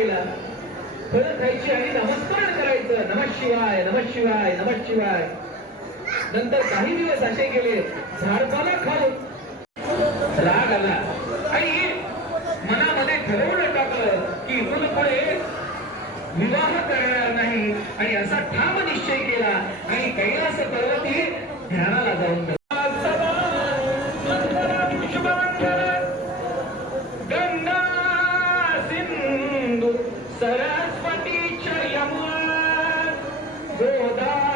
केला. फळं खायची आणि नमस्कार करायचं. नम शिवाय नम शिवाय नम शिवाय. नंतर काही दिवस असे गेले झाडपाला खाऊन राग आला. आणि मनामध्ये ठरवलं टाकलं की इथून पुढे विवाह करणार नाही. आणि असा ठाम निश्चय केला. आणि कैलास पर्वती ध्यानाला খোদা